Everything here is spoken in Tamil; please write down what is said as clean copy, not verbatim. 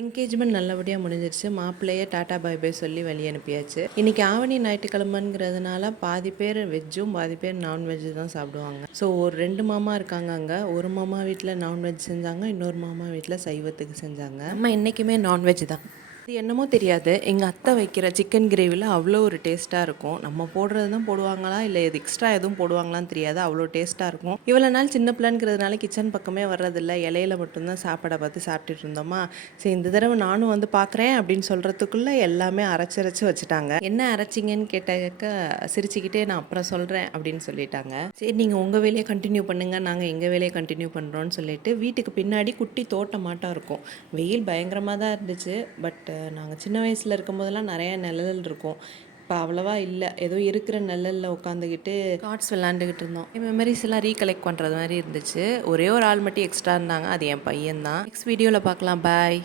என்கேஜ்மெண்ட் நல்லபடியாக முடிஞ்சிருச்சு. மாப்பிள்ளையே டாட்டா பை பை சொல்லி வழி அனுப்பியாச்சு. இன்றைக்கி ஆவணி ஞாயிற்றுக்கிழமைங்கிறதுனால பாதி பேர் வெஜ்ஜும் பாதி பேர் நான்வெஜ்ஜு தான் சாப்பிடுவாங்க. ஸோ ஒரு 2 மாமா இருக்காங்க அங்கே. ஒரு மாமா வீட்டில் நான்வெஜ் செஞ்சாங்க, இன்னொரு மாமா வீட்டில் சைவத்துக்கு செஞ்சாங்க. நம்ம என்றைக்குமே நான்வெஜ் தான். அது என்னமோ தெரியாது, எங்கள் அத்தை வைக்கிற சிக்கன் கிரேவியில் அவ்வளோ ஒரு டேஸ்ட்டாக இருக்கும். நம்ம போடுறது தான் போடுவாங்களா இல்லை இது எக்ஸ்ட்ரா எதுவும் போடுவாங்களான்னு தெரியாது, அவ்வளோ டேஸ்ட்டாக இருக்கும். இவ்வளோ நாள் சின்ன பிள்ளைங்கிறதுனால கிச்சன் பக்கமே வர்றதில்ல, இலையில மட்டும்தான் சாப்பாடை பார்த்து சாப்பிட்டுட்டு இருந்தோமா. சரி இந்த தடவை நானும் வந்து பார்க்குறேன் அப்படின்னு சொல்கிறதுக்குள்ளே எல்லாமே அரைச்சி வச்சுட்டாங்க. என்ன அரைச்சிங்கன்னு கேட்டாக்க சிரிச்சுக்கிட்டே நான் அப்புறம் சொல்கிறேன் அப்படின்னு சொல்லிட்டாங்க. சரி நீங்கள் உங்கள் வேலையை கண்டினியூ பண்ணுங்கள், நாங்கள் எங்கள் வேலையை கண்டினியூ பண்ணுறோன்னு சொல்லிட்டு வீட்டுக்கு பின்னாடி குட்டி தோட்டமாட்டம் இருக்கும். வெயில் பயங்கரமாக தான் இருந்துச்சு. பட் நாங்கள் சின்ன வயசில் இருக்கும்போதெல்லாம் நிறையா நிழல் இருக்கும். இப்போ அவ்வளோவா இல்லை, ஏதோ இருக்கிற நிழலில் உட்காந்துக்கிட்டு கார்ட்ஸ் விளாண்டுக்கிட்டு இருந்தோம். மெமரிஸ் எல்லாம் ரீகலெக்ட் பண்ணுறது மாதிரி இருந்துச்சு. ஒரே ஒரு ஆள் மட்டும் எக்ஸ்ட்ரா இருந்தாங்க, அது என் பையன் தான். நெக்ஸ்ட் வீடியோவில் பார்க்கலாம். பாய்.